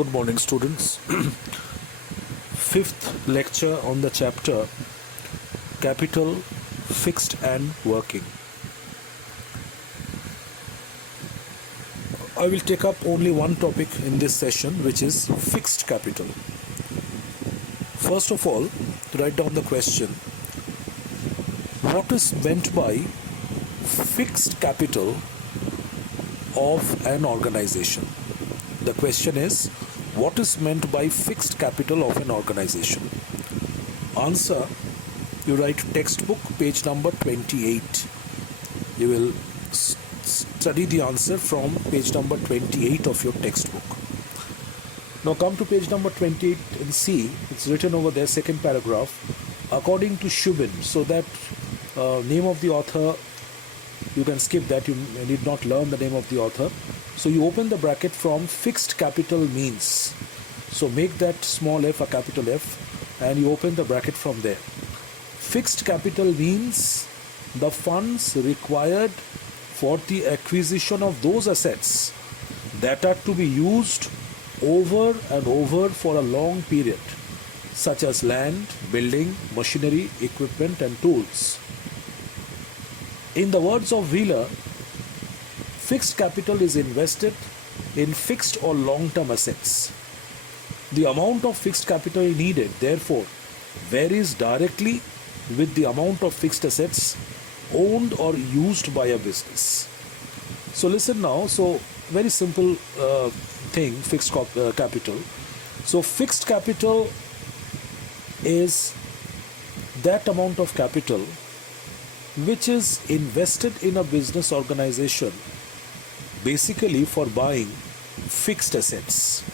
Good morning, students. Fifth lecture on the chapter Capital, Fixed and Working. I will take up only one topic in this session, which is fixed capital. First of all, to write down the question, what is meant by fixed capital of an organization? The question is, what is meant by fixed capital of an organization? Answer, you write textbook page number 28. You will study the answer from page number 28 of your textbook. Now come to page number 28 and see, it's written over there, second paragraph, according to Shubin. So that name of the author, you can skip that, you need not learn the name of the author. So you open the bracket from fixed capital means. So make that small f a capital F and you open the bracket from there. Fixed capital means the funds required for the acquisition of those assets that are to be used over and over for a long period, such as land, building, machinery, equipment and tools. In the words of Wheeler, fixed capital is invested in fixed or long-term assets. The amount of fixed capital needed, therefore, varies directly with the amount of fixed assets owned or used by a business. So listen now, so very simple thing, fixed capital. So fixed capital is that amount of capital which is invested in a business organization basically for buying fixed assets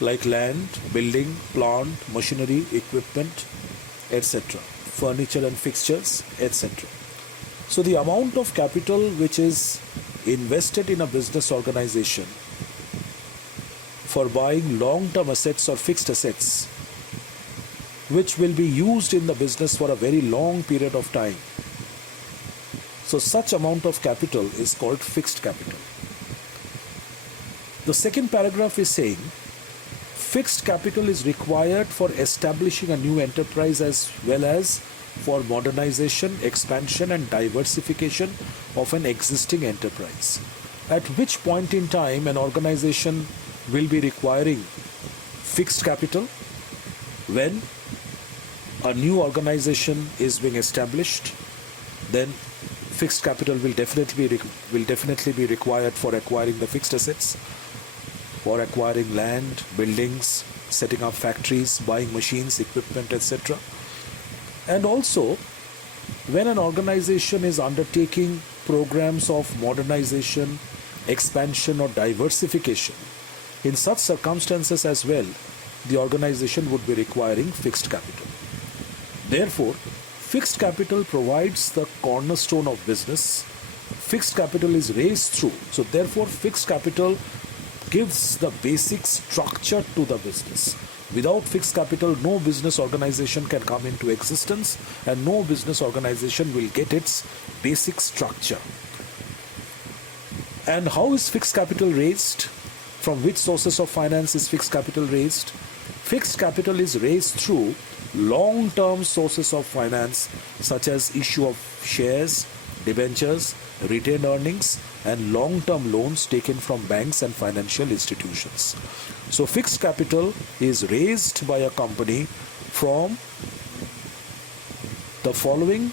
like land, building, plant, machinery, equipment, etc., furniture and fixtures, etc. So the amount of capital which is invested in a business organization for buying long-term assets or fixed assets which will be used in the business for a very long period of time. So such amount of capital is called fixed capital. The second paragraph is saying fixed capital is required for establishing a new enterprise as well as for modernization, expansion and diversification of an existing enterprise. At which point in time an organization will be requiring fixed capital? When a new organization is being established, then fixed capital will definitely be required for acquiring the fixed assets, for acquiring land, buildings, setting up factories, buying machines, equipment, etc. And also, when an organization is undertaking programs of modernization, expansion or diversification, in such circumstances as well, the organization would be requiring fixed capital. Therefore, fixed capital provides the cornerstone of business. Fixed capital is raised through. So therefore, fixed capital gives the basic structure to the business. Without fixed capital, no business organization can come into existence and no business organization will get its basic structure. And how is fixed capital raised? From which sources of finance is fixed capital raised? Fixed capital is raised through long-term sources of finance such as issue of shares, debentures, retained earnings and long-term loans taken from banks and financial institutions. So fixed capital is raised by a company from the following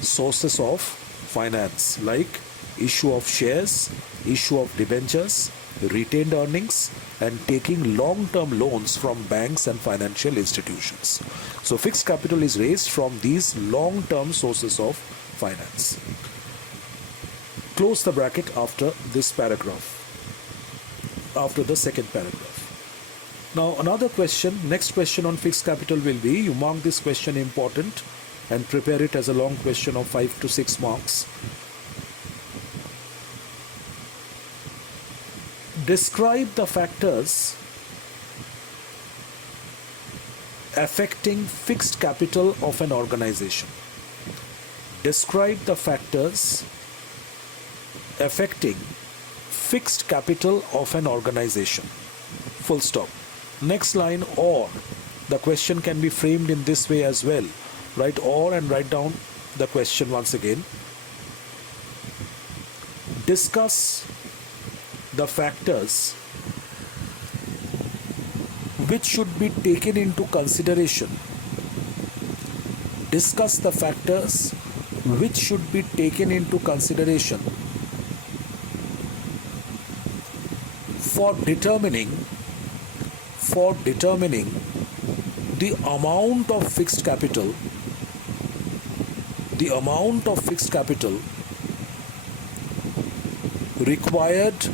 sources of finance like issue of shares, issue of debentures, retained earnings and taking long-term loans from banks and financial institutions. So fixed capital is raised from these long-term sources of finance. Close the bracket after this paragraph, after the second paragraph. Now another question, next question on fixed capital will be, you mark this question important and prepare it as a long question of 5 to 6 marks. Describe the factors affecting fixed capital of an organization. Describe the factors affecting fixed capital of an organization. full stop. Next line, or. The question can be framed in this way as well. Write or and write down the question once again. Discuss the factors which should be taken into consideration. Discuss the factors which should be taken into consideration for determining the amount of fixed capital required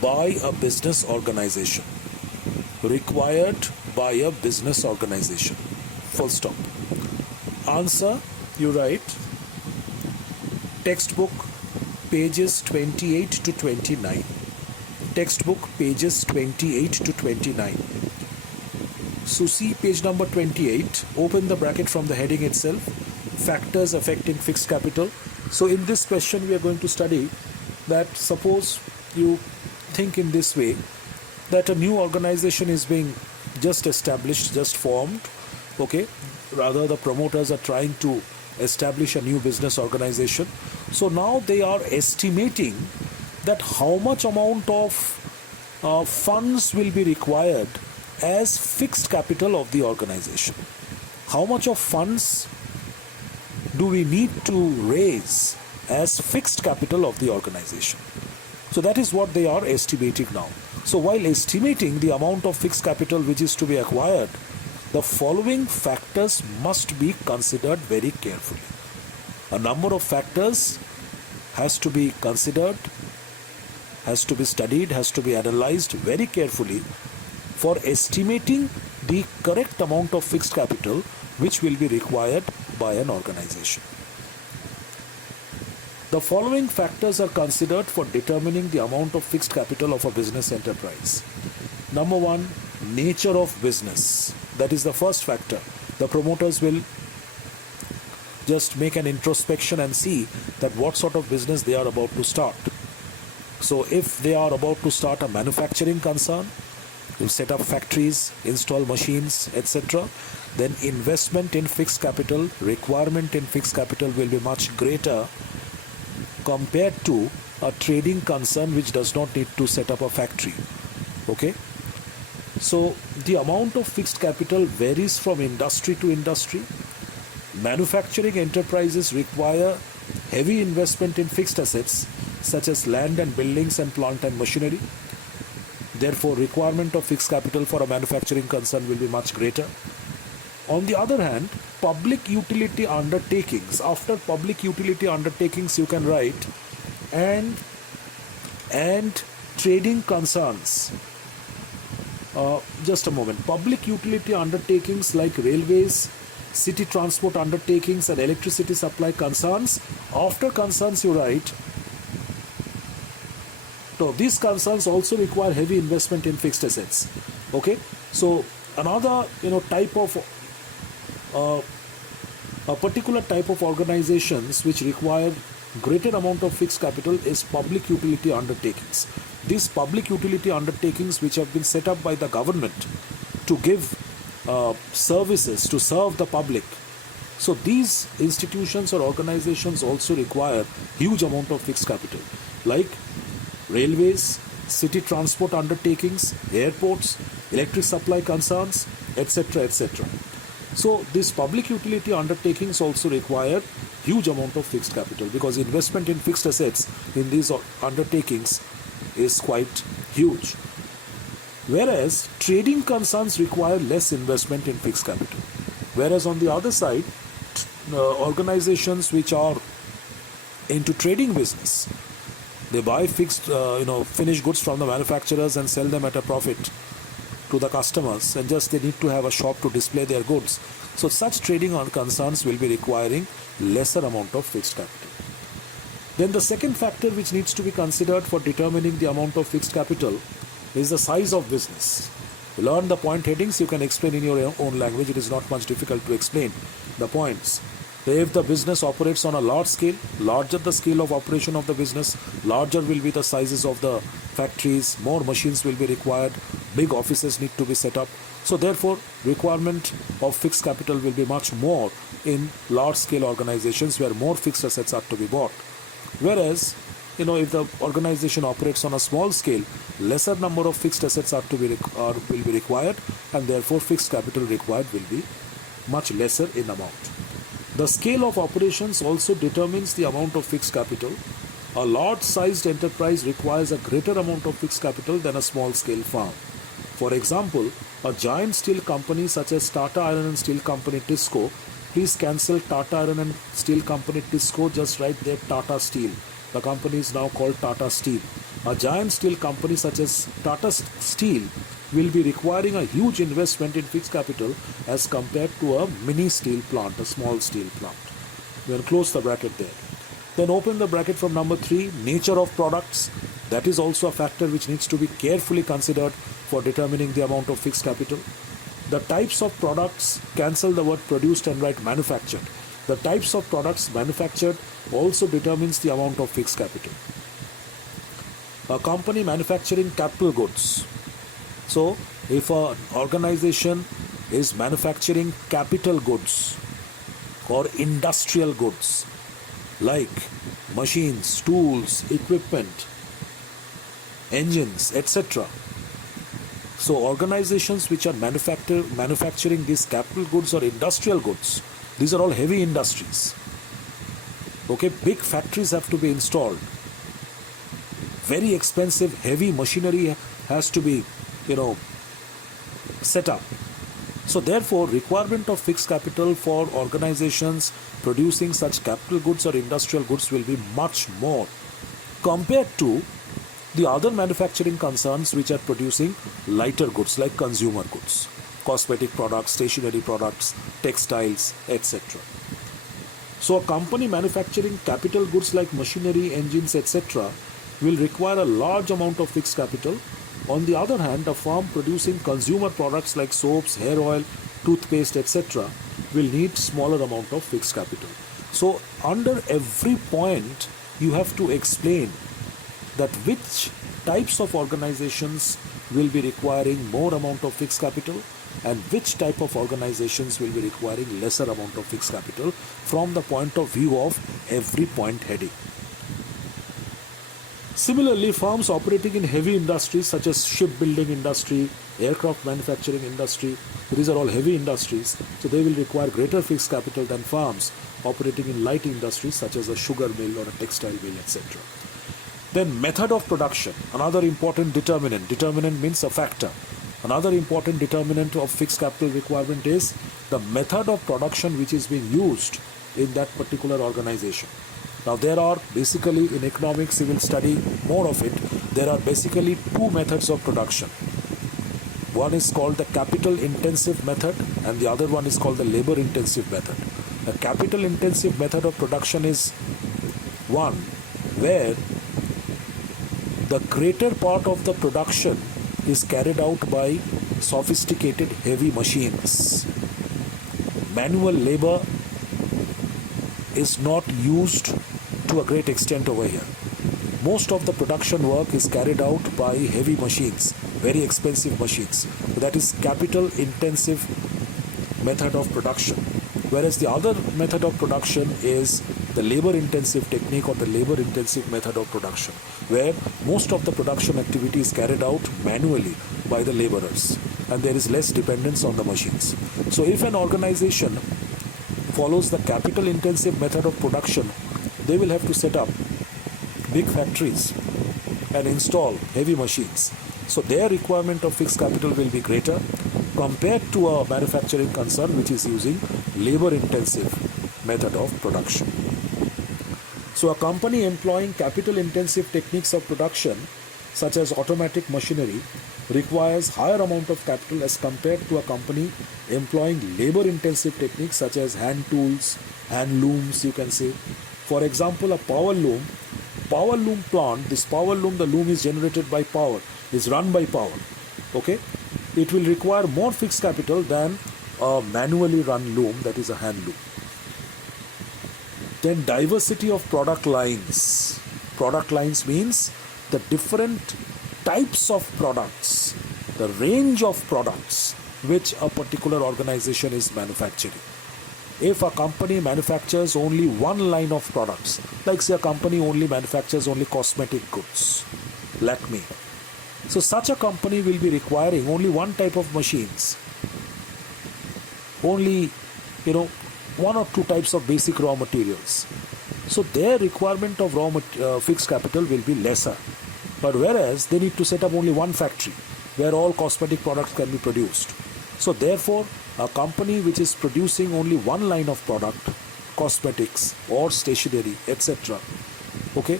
by a business organization. Full stop. Answer, you write textbook pages 28 to 29. Textbook pages 28 to 29. So see page number 28, open the bracket from the heading itself, factors affecting fixed capital. So in this question we are going to study that suppose you think in this way, that a new organization is being just established, just formed, okay, rather the promoters are trying to establish a new business organization. So now they are estimating that how much amount of funds will be required as fixed capital of the organization. How much of funds do we need to raise as fixed capital of the organization? So that is what they are estimating now. So while estimating the amount of fixed capital which is to be acquired, the following factors must be considered very carefully. A number of factors has to be considered, has to be studied, has to be analyzed very carefully for estimating the correct amount of fixed capital which will be required by an organization. The following factors are considered for determining the amount of fixed capital of a business enterprise. Number one, nature of business. That is the first factor. The promoters will just make an introspection and see that what sort of business they are about to start. So if they are about to start a manufacturing concern, will set up factories, install machines, etc., then investment in fixed capital, requirement in fixed capital will be much greater compared to a trading concern which does not need to set up a factory. Okay? So the amount of fixed capital varies from industry to industry. Manufacturing enterprises require heavy investment in fixed assets such as land and buildings and plant and machinery. Therefore, requirement of fixed capital for a manufacturing concern will be much greater. On the other hand, public utility undertakings. After public utility undertakings, you can write and trading concerns. Just a moment. Public utility undertakings like railways, city transport undertakings and electricity supply concerns. After concerns, you write. So these concerns also require heavy investment in fixed assets. Okay. So another type of a particular type of organizations which require greater amount of fixed capital is public utility undertakings. These public utility undertakings which have been set up by the government to give services to serve the public. So these institutions or organizations also require huge amount of fixed capital, like railways, city transport undertakings, airports, electric supply concerns, etc., etc. So these public utility undertakings also require huge amount of fixed capital because investment in fixed assets in these undertakings is quite huge. Whereas trading concerns require less investment in fixed capital. Whereas on the other side, organizations which are into trading business, they buy fixed, finished goods from the manufacturers and sell them at a profit to the customers, and just they need to have a shop to display their goods. So such trading concerns will be requiring lesser amount of fixed capital. Then the second factor which needs to be considered for determining the amount of fixed capital is the size of business. You learn the point headings, you can explain in your own language. It is not much difficult to explain the points. If the business operates on a large scale, larger the scale of operation of the business, larger will be the sizes of the factories, more machines will be required, big offices need to be set up. So therefore, requirement of fixed capital will be much more in large scale organizations where more fixed assets are to be bought. Whereas, if the organization operates on a small scale, lesser number of fixed assets will be required, and therefore fixed capital required will be much lesser in amount. The scale of operations also determines the amount of fixed capital. A large-sized enterprise requires a greater amount of fixed capital than a small-scale firm. For example, a giant steel company such as Tata Iron and Steel Company Tisco, please cancel Tata Iron and Steel Company Tisco, just write there Tata Steel. The company is now called Tata Steel. A giant steel company such as Tata Steel will be requiring a huge investment in fixed capital as compared to a mini steel plant, a small steel plant. We will close the bracket there. Then open the bracket from number 3, nature of products. That is also a factor which needs to be carefully considered for determining the amount of fixed capital. The types of products, cancel the word produced and write manufactured. The types of products manufactured also determines the amount of fixed capital. A company manufacturing capital goods. So, if an organization is manufacturing capital goods or industrial goods like machines, tools, equipment, engines, etc. So, organizations which are manufacturing these capital goods or industrial goods, these are all heavy industries. Okay, big factories have to be installed. Very expensive, heavy machinery has to be, set up. So therefore, requirement of fixed capital for organizations producing such capital goods or industrial goods will be much more compared to the other manufacturing concerns which are producing lighter goods like consumer goods, cosmetic products, stationery products, textiles, etc. So a company manufacturing capital goods like machinery, engines, etc. will require a large amount of fixed capital. On the other hand, a firm producing consumer products like soaps, hair oil, toothpaste, etc. will need smaller amount of fixed capital. So under every point, you have to explain that which types of organizations will be requiring more amount of fixed capital and which type of organizations will be requiring lesser amount of fixed capital from the point of view of every point heading. Similarly, firms operating in heavy industries such as shipbuilding industry, aircraft manufacturing industry, these are all heavy industries, so they will require greater fixed capital than firms operating in light industries such as a sugar mill or a textile mill, etc. Then method of production, another important determinant. Determinant means a factor. Another important determinant of fixed capital requirement is the method of production which is being used in that particular organization. Now there are basically, in economics, you will study more of it, there are basically two methods of production. One is called the capital intensive method and the other one is called the labor intensive method. The capital intensive method of production is one where the greater part of the production is carried out by sophisticated heavy machines. Manual labor is not used to a great extent over here. Most of the production work is carried out by heavy machines, very expensive machines. That is capital intensive method of production. Whereas the other method of production is the labor intensive technique or the labor intensive method of production, where most of the production activity is carried out manually by the laborers and there is less dependence on the machines. So if an organization follows the capital intensive method of production, they will have to set up big factories and install heavy machines. So their requirement of fixed capital will be greater compared to a manufacturing concern which is using labor intensive method of production. So a company employing capital intensive techniques of production such as automatic machinery requires higher amount of capital as compared to a company employing labor intensive techniques such as hand tools, hand looms, you can say. For example, a power loom plant, this power loom, the loom is generated by power, is run by power. Okay, it will require more fixed capital than a manually run loom, that is a hand loom. Then diversity of product lines. Product lines means the different types of products, the range of products which a particular organization is manufacturing. If a company manufactures only one line of products, like say a company only manufactures only cosmetic goods, Lakme. So such a company will be requiring only one type of machines, only one or two types of basic raw materials. So their requirement of fixed capital will be lesser. But whereas they need to set up only one factory where all cosmetic products can be produced. So therefore, a company which is producing only one line of product, cosmetics or stationery, etc., okay,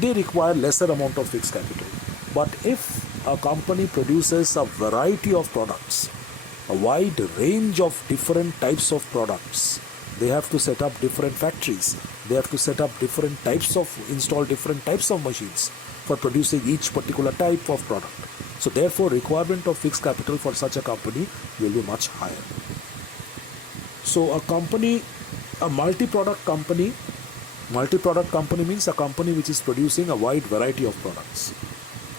they require lesser amount of fixed capital. But if a company produces a variety of products, a wide range of different types of products, they have to set up different factories, they have to set up install different types of machines for producing each particular type of product. So therefore, requirement of fixed capital for such a company will be much higher. So a multi-product company means a company which is producing a wide variety of products.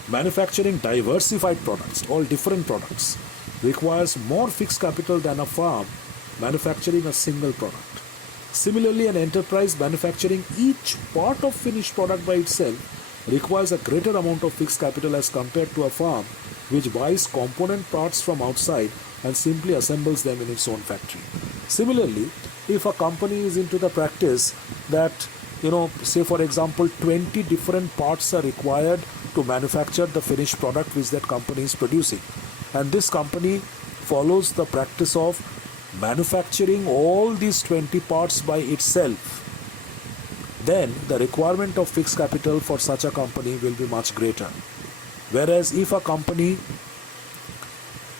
Manufacturing diversified products, all different products, requires more fixed capital than a firm manufacturing a single product. Similarly, an enterprise manufacturing each part of finished product by itself requires a greater amount of fixed capital as compared to a firm which buys component parts from outside and simply assembles them in its own factory. Similarly, if a company is into the practice that, say for example, 20 different parts are required to manufacture the finished product which that company is producing, and this company follows the practice of manufacturing all these 20 parts by itself, then the requirement of fixed capital for such a company will be much greater. Whereas if a company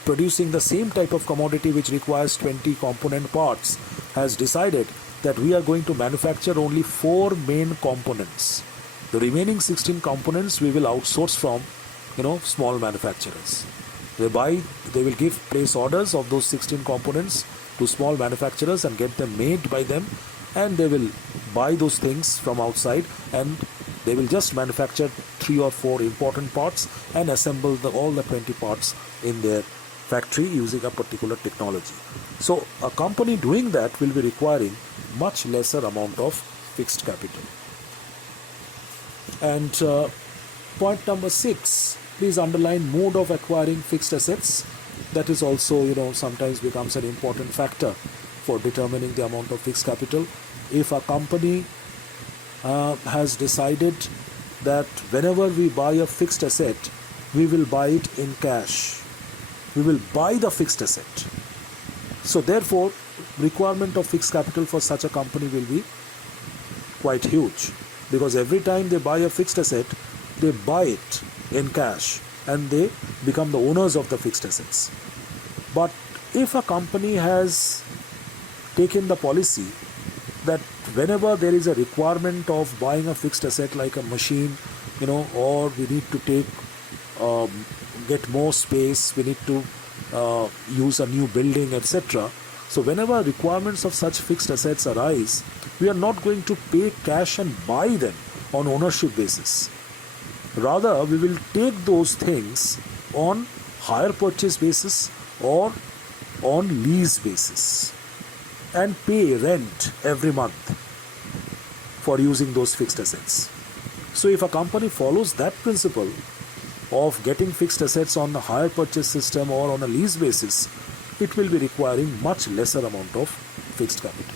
producing the same type of commodity which requires 20 component parts has decided that we are going to manufacture only 4 main components, the remaining 16 components we will outsource from small manufacturers. They will place orders of those 16 components to small manufacturers and get them made by them, and they will buy those things from outside and they will just manufacture 3 or 4 important parts and assemble all the 20 parts in their factory using a particular technology. So a company doing that will be requiring much lesser amount of fixed capital. And point number 6, please underline mode of acquiring fixed assets. That is also sometimes becomes an important factor for determining the amount of fixed capital. If a company has decided that whenever we buy a fixed asset, we will buy it in cash. We will buy the fixed asset. So therefore, requirement of fixed capital for such a company will be quite huge, because every time they buy a fixed asset, they buy it in cash and they become the owners of the fixed assets. But if a company has taken the policy that whenever there is a requirement of buying a fixed asset like a machine, or we need to get more space, we need to use a new building, etc. So whenever requirements of such fixed assets arise, we are not going to pay cash and buy them on ownership basis. Rather, we will take those things on hire purchase basis or on lease basis and pay rent every month for using those fixed assets. So if a company follows that principle of getting fixed assets on a hire purchase system or on a lease basis, it will be requiring much lesser amount of fixed capital.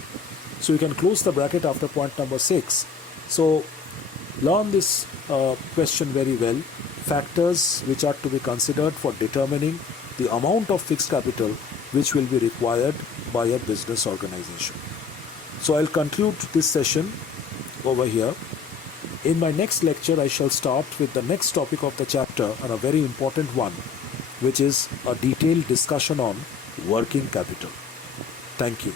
So you can close the bracket after point number 6. So learn this question very well. Factors which are to be considered for determining the amount of fixed capital which will be required by a business organization. So I'll conclude this session over here. In my next lecture, I shall start with the next topic of the chapter, and a very important one, which is a detailed discussion on working capital. Thank you.